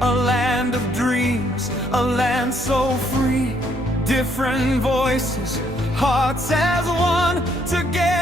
a land of dreams, a land so free. Different voices, hearts as one, together